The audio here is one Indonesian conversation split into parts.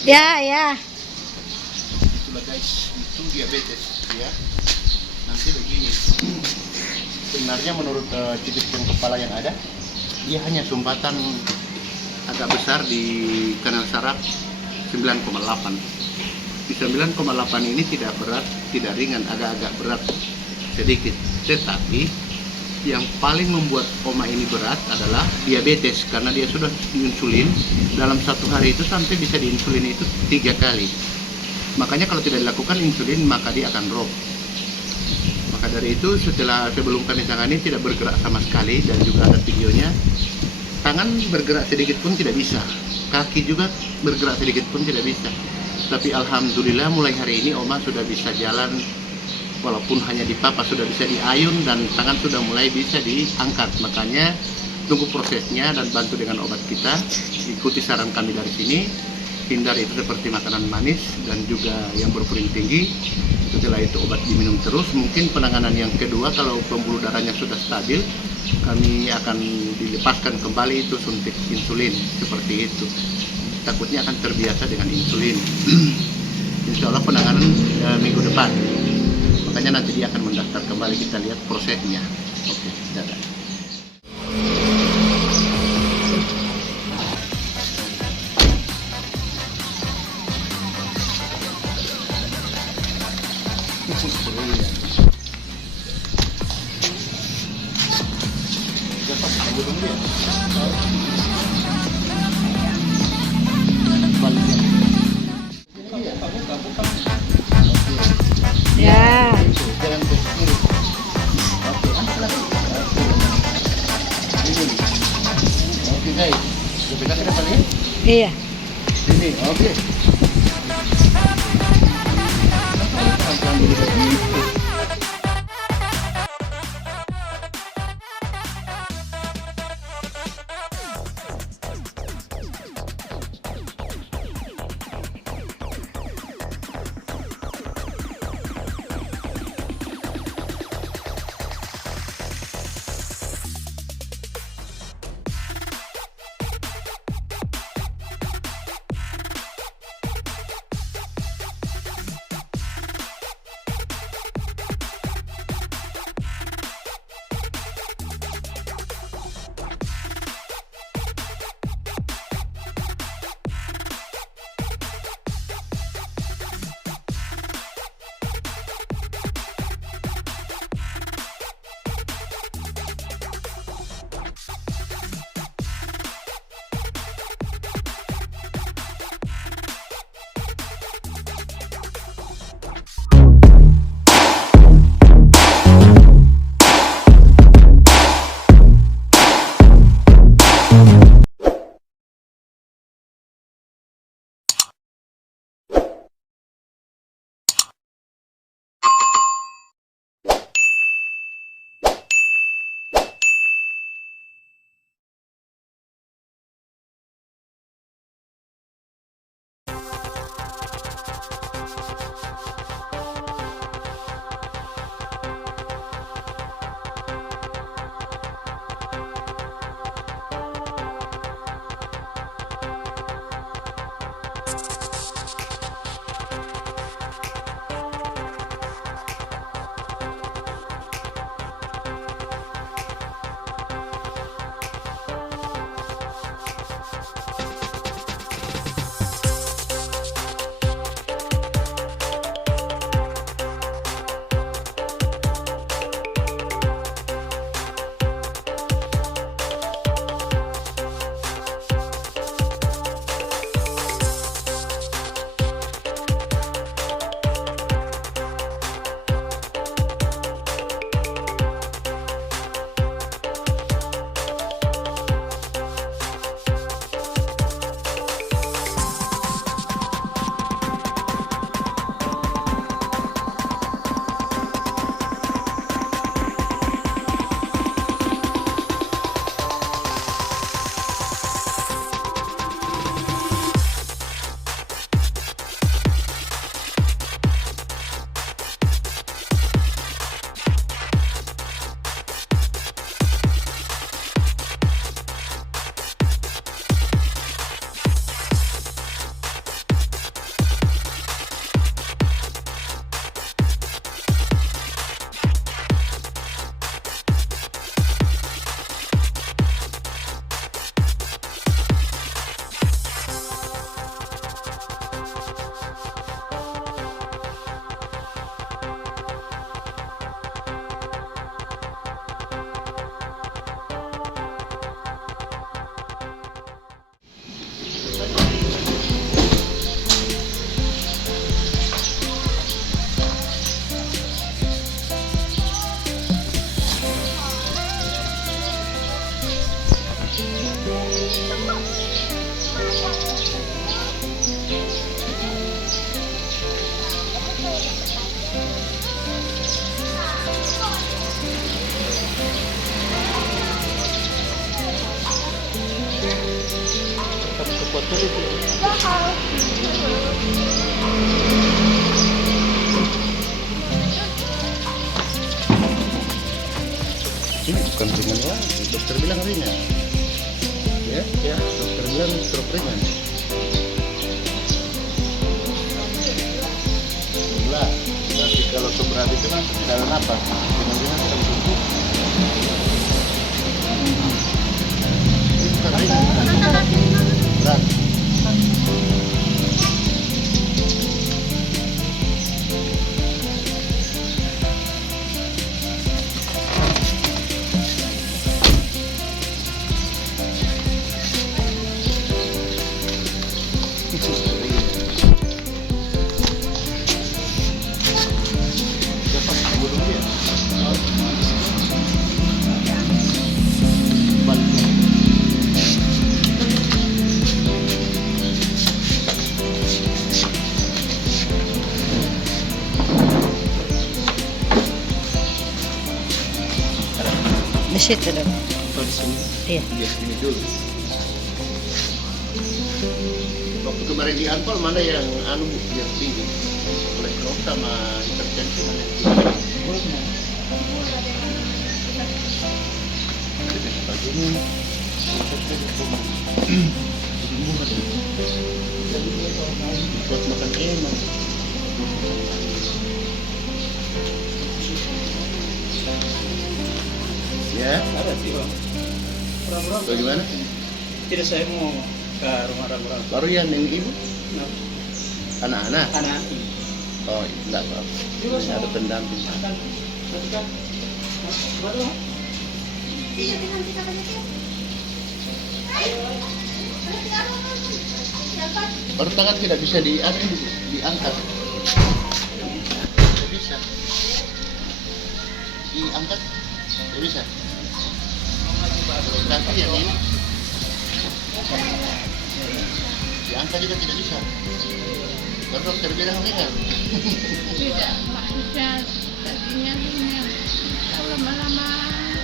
Ya, ya. Itulah guys, itu diabetes ya. Nanti begini. Sebenarnya menurut cipit kepala yang ada, dia hanya sumbatan agak besar di kanal saraf 9,8. Di 9,8 ini tidak berat, tidak ringan, agak-agak berat sedikit. Tetapi yang paling membuat Oma ini berat adalah diabetes, karena dia sudah insulin dalam satu hari itu sampai bisa diinsulin itu 3 kali. Makanya kalau tidak dilakukan insulin maka dia akan drop. Maka dari itu sebelum kami tangani tidak bergerak sama sekali, dan juga ada videonya. Tangan bergerak sedikit pun tidak bisa, kaki juga bergerak sedikit pun tidak bisa. Tapi alhamdulillah mulai hari ini Oma sudah bisa jalan, walaupun hanya dipapa, sudah bisa diayun dan tangan sudah mulai bisa diangkat. Makanya tunggu prosesnya dan bantu dengan obat kita. Ikuti saran kami dari sini, hindari itu seperti makanan manis dan juga yang berpurin tinggi. Setelah itu obat diminum terus. Mungkin penanganan yang kedua, kalau pembuluh darahnya sudah stabil, kami akan dilepaskan kembali itu suntik insulin seperti itu. Takutnya akan terbiasa dengan insulin. Insya Allah penanganan minggu depan. Makanya nanti dia akan mendaftar kembali, kita lihat prosesnya. Oke, dadah. Ya. Jangan ke kiri. Oke, angkat lagi. Ini. Oke guys, kita ke depan ya. Iya. Sini, oke. Pelan-pelan dulu begitu. drop ringan. Lah, nanti kalau seberat itu kan jalan apa? Jangan-jangan sedang tumbuh. Ini bukan ringan. Berat. Di situ dong. Oh, di sini. Iya. Di sini dulu. Waktu kemarin di Ampel mana yang yang tinggi? Oleh Krok sama intervensi mana yang tinggi? Begini. Buat makan enak. Ya, Ada sih bang. Berapa? bagaimana? Tidak, saya mau ke rumah orang-orang. Baru yang ini ibu? Nah, Anak-anak? anak. Oh, enggak apa-apa. Ini ada pendamping. Akan. Nanti kan. Baru. Baru tangan tidak bisa diangkat. Tidak bisa. Diangkat? Tidak bisa. Kaki yang ini. Diangkat juga tidak bisa. Baru dokter bilang ringan. Tidak, maksudnya tadinya ini kalau lama-lama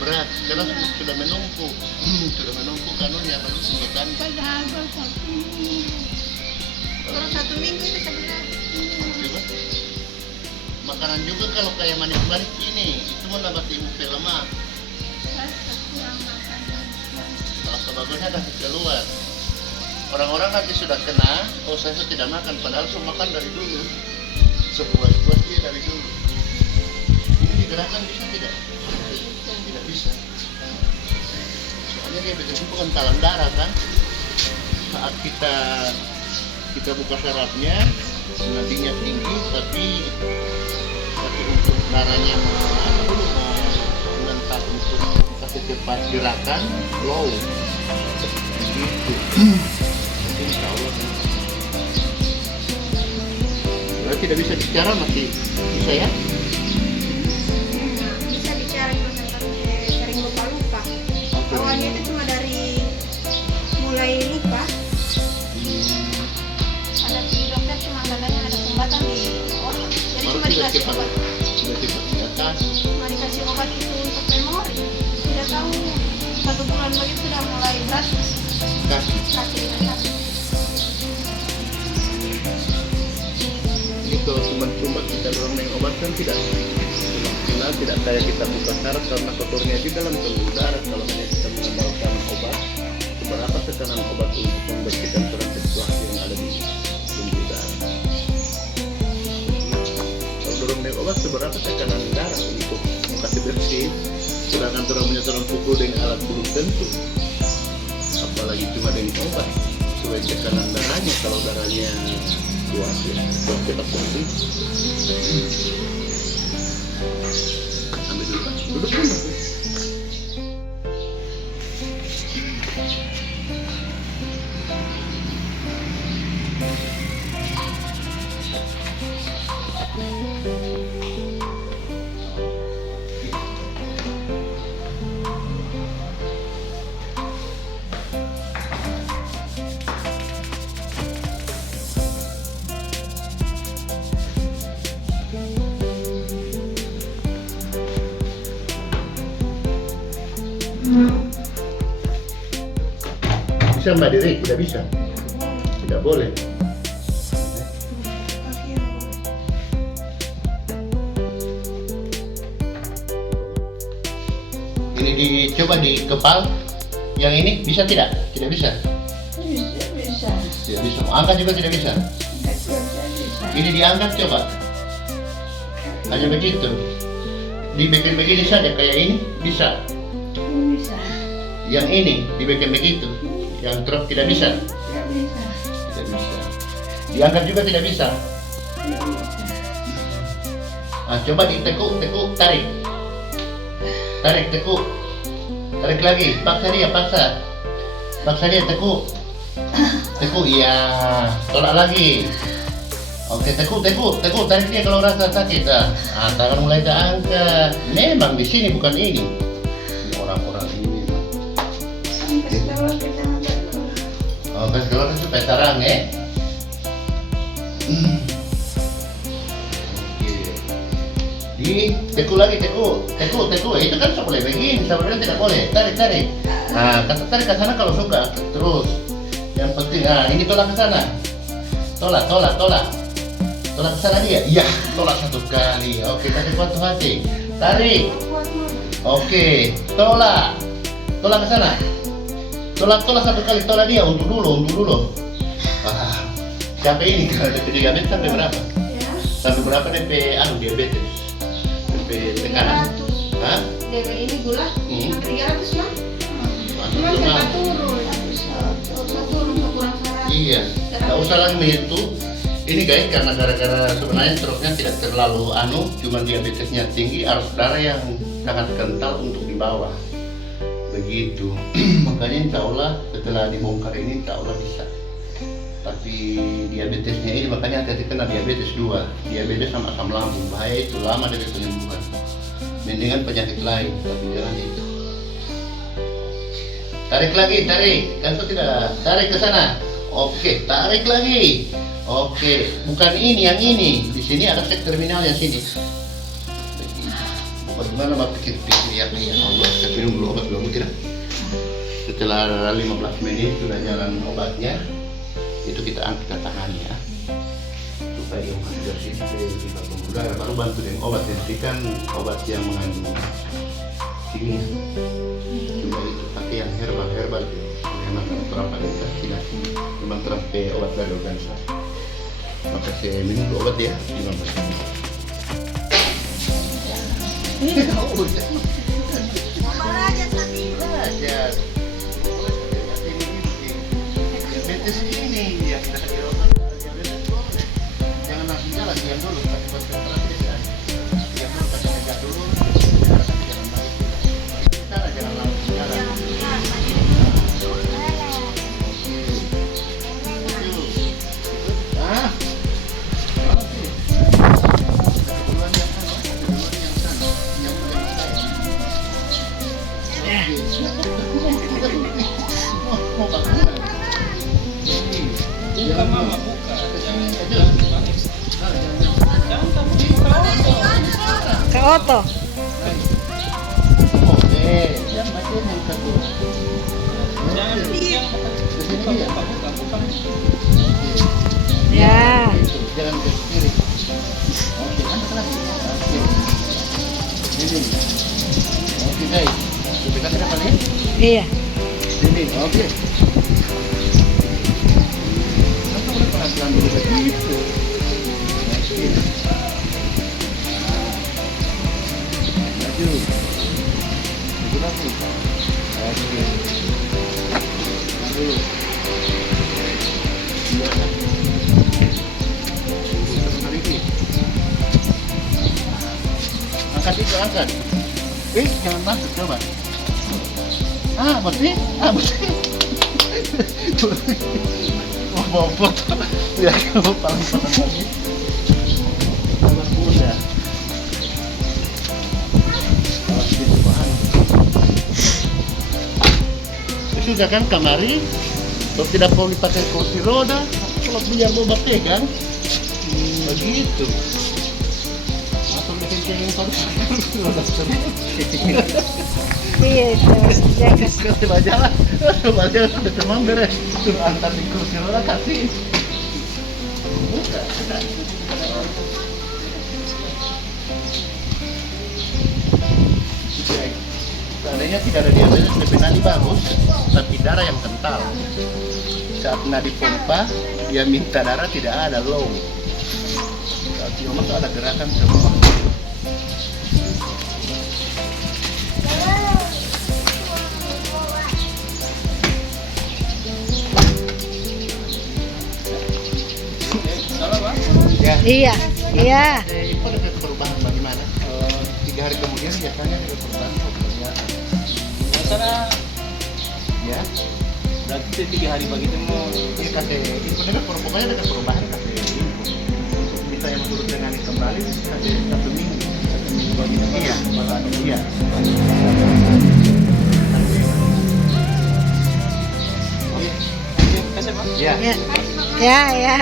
Berat, karena sudah menumpuk. Sudah menumpuk kanunya, baru sebutan. padahal baru satu minggu itu sebenarnya. Juga. Makanan juga kalau kayak manis-manis ini, itu menambah timbul lemak. Saya kurang makanan. Kalau sebagusnya dah keluar. Orang-orang nanti sudah kena, oh saya tidak makan, padahal saya makan dari dulu. Sepuas-puas dia dari dulu. Ini digerakkan bisa tidak? Tidak bisa. Soalnya dia betul pengentalan darah kan. Saat kita buka sarafnya, nadinya tinggi, tapi untuk darahnya mengentak untuk kasih cepat gerakan, low. Begitu. Insya Allah. Kalau tidak bisa bicara masih bisa ya? Bisa bicara cuma sering lupa-lupa. Awalnya itu cuma dari mulai lupa. Ada di dokter cuma katanya ada sumbatan di otak. Jadi Baru cuma dikasih cepat obat, kelihatan. cuma dikasih obat itu untuk memori. Tidak tahu 1 bulan lagi sudah mulai berat Kasih. kaki dan kaki. Ini kalau cuma kita dorong dengan obat kan tidak maksimal, tidak kayak kita buka saraf karena kotornya di dalam pembuluh darah. Kalau hanya kita mengandalkan obat, seberapa tekanan obat untuk membersihkan surat sirkulasi yang ada di pembuluh darah. Kalau dorong dengan obat, seberapa tekanan darah untuk kasih bersih, sedangkan orang pukul dengan alat belum tentu, apalagi cuma dengan obat. Sesuai tekanan darahnya, kalau darahnya kuat ya, cepat bersih. Ambil dulu Pak, duduk dulu. Bisa Mbak Diri? Tidak bisa? Tidak boleh. Ini dicoba di kepal. Yang ini bisa tidak? Tidak bisa. bisa. Angkat juga tidak bisa. Ini diangkat coba. Hanya begitu. Dibikin begini saja kayak ini bisa. Bisa. Yang ini dibikin begitu. Yang drop tidak bisa. Tidak bisa. Tidak bisa. Diangkat juga tidak bisa. Tidak bisa. Nah, coba ditekuk, tekuk, tarik. Tarik, tekuk. Tarik lagi, paksa dia, paksa. Paksa dia, tekuk. Tekuk, iya. Tolak lagi. Oke, tekuk, tekuk, tekuk. Tarik dia kalau rasa sakit. Nah, tangan mulai keangkat. Memang di sini bukan ini. Ini orang-orang ini. Sampai setelah kita angkat. Oke, sekarang supaya sarang ya. Di tekuk lagi, tekuk, tekuk, tekuk. Itu kan boleh begini, sebenarnya tidak boleh. Tarik, tarik. Nah, tarik ke sana kalau suka. Terus, yang penting, nah ini tolak ke sana. Tolak, tolak, tolak. Tolak ke sana dia. Iya, tolak satu kali. Oke, kasih kuat hati. Tarik. Oke, tolak. Tolak ke sana. Tolak, tolak satu kali. Tolak dia. Untuk dulu, untuk dulu. Sampai ini kalau DP diabetes sampai berapa? Ya. Sampai berapa DP diabetes? DP tekanan? Hah? DP ini gula sampai 300 mah. Cuma Cuma, sempat turun. Sempat turun kurang saran. iya, nggak usah lagi menghitung. Ini guys, karena gara-gara sebenarnya stroke-nya tidak terlalu cuma diabetesnya tinggi, arus darah yang sangat kental untuk di bawah. Begitu. Makanya insya Allah setelah dibongkar ini insya Allah bisa. Tapi diabetesnya ini makanya hati-hati kena diabetes 2. Diabetes sama asam lambung, bahaya itu, lama dari penyembuhan. Mendingan penyakit lain, tapi jangan itu. Tarik lagi, tarik. Kan itu tidak, tarik ke sana. Oke, tarik lagi. Oke, bukan ini, yang ini. Di sini ada sek terminal yang sini. Bagaimana Bapak pikir-pikir ya Allah, saya minum dulu obat dulu tidak? Setelah 15 menit sudah jalan obatnya, itu kita angkat ke tangannya supaya dia mengajar sini di bagian udara, baru bantu dengan obat. Hentikan obat yang mengandung kimia. Cuma itu pakai yang herbal memang terapkan tidak memang terapkan obat dari organisasi. Maka saya minum dulu obat ya 15 menit. Aja tadi. Belajar. Diabetes ini yang kita diobat diabetes boleh. Jangan langsung jalan, diam dulu, kasih konsentrasi ya. Diam dulu, kasih tegak dulu. Kasih jalan balik. Cara jangan langsung jalan. Ah, oke. Duluan yang sana, duluan yang sana, yang mau bangun. Buka mama, buka. Jangan kamu Ke Oto. Oke, yang macam yang satu. Jangan buka. Ya. Jangan ke kiri. Oke, angkat lagi. Oke. Ini. Oke guys, kita tidak paling. Iya. Ini, oke. Masa udah perhatian dulu begitu. Oke. Maju. Maju lagi. Oke. Dulu. Dua. Lagi. Angkat itu, angkat. Jangan masuk, coba. Bersih? Bersih. Mau bawa foto. Ya, kamu paling senang lagi. Anak muda. Awas itu bahan. Sudah kan kamari? Kalau tidak perlu dipakai kursi roda, kalau biar mau pegang, begitu. Atau bikin cengeng terus. Iya, jaga. Coba jalan udah cuma beres. Tuh antar di kursi roda kasih. Buka. Seandainya tidak ada diabetes, lebih nadi bagus, tapi darah yang kental. saat nadi pompa dia minta darah tidak ada low. Saat Oma tuh ada gerakan semua. Salah Pak? Ya. Iya, iya. Itu ada perubahan bagaimana? 3 hari kemudian biasanya ada perubahan kelihatan. Masalah Ya. berarti 3 hari begitu mau Ini kasih info dengan pokoknya ada perubahan kasih info. Bisa yang turut dengan kembali kasih 1 minggu. 1 minggu bagi iya, malah iya. Oke, kasih Pak. Iya. Ya, ya, ya.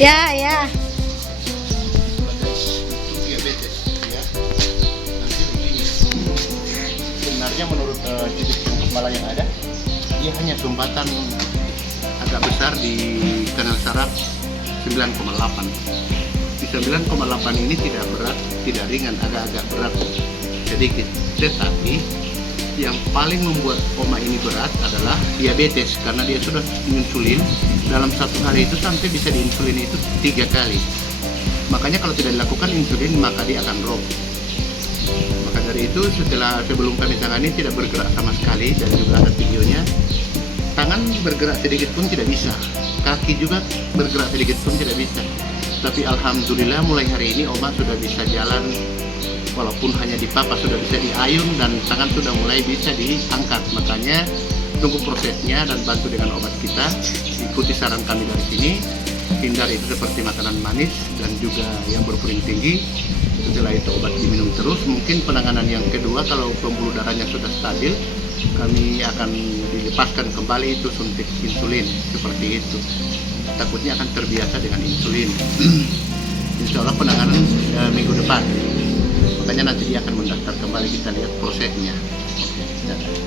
Ya, ya. Itu diabetes ya. Nanti begini. Sebenarnya menurut titik kepala yang ada, dia hanya sumbatan agak besar di kanal saraf 9,8. Di 9,8 ini tidak berat, tidak ringan, agak-agak berat sedikit. Tetapi yang paling membuat Oma ini berat adalah diabetes karena dia sudah insulin dalam 1 hari itu sampai bisa diinsulin itu 3 kali. Makanya kalau tidak dilakukan insulin maka dia akan drop. Maka dari itu sebelum kami tangani tidak bergerak sama sekali dan juga ada videonya. Tangan bergerak sedikit pun tidak bisa, kaki juga bergerak sedikit pun tidak bisa. Tapi alhamdulillah mulai hari ini Oma sudah bisa jalan, walaupun hanya dipapa sudah bisa diayun dan tangan sudah mulai bisa diangkat. Makanya tunggu prosesnya dan bantu dengan obat kita. Ikuti saran kami dari sini, hindari itu seperti makanan manis dan juga yang berpurin tinggi. Setelah itu obat diminum terus. Mungkin penanganan yang kedua kalau pembuluh darahnya sudah stabil, kami akan dilepaskan kembali itu suntik insulin seperti itu. Takutnya akan terbiasa dengan insulin. Insya Allah penanganan minggu depan. Makanya nanti dia akan mendaftar kembali, kita lihat prosesnya. Oke.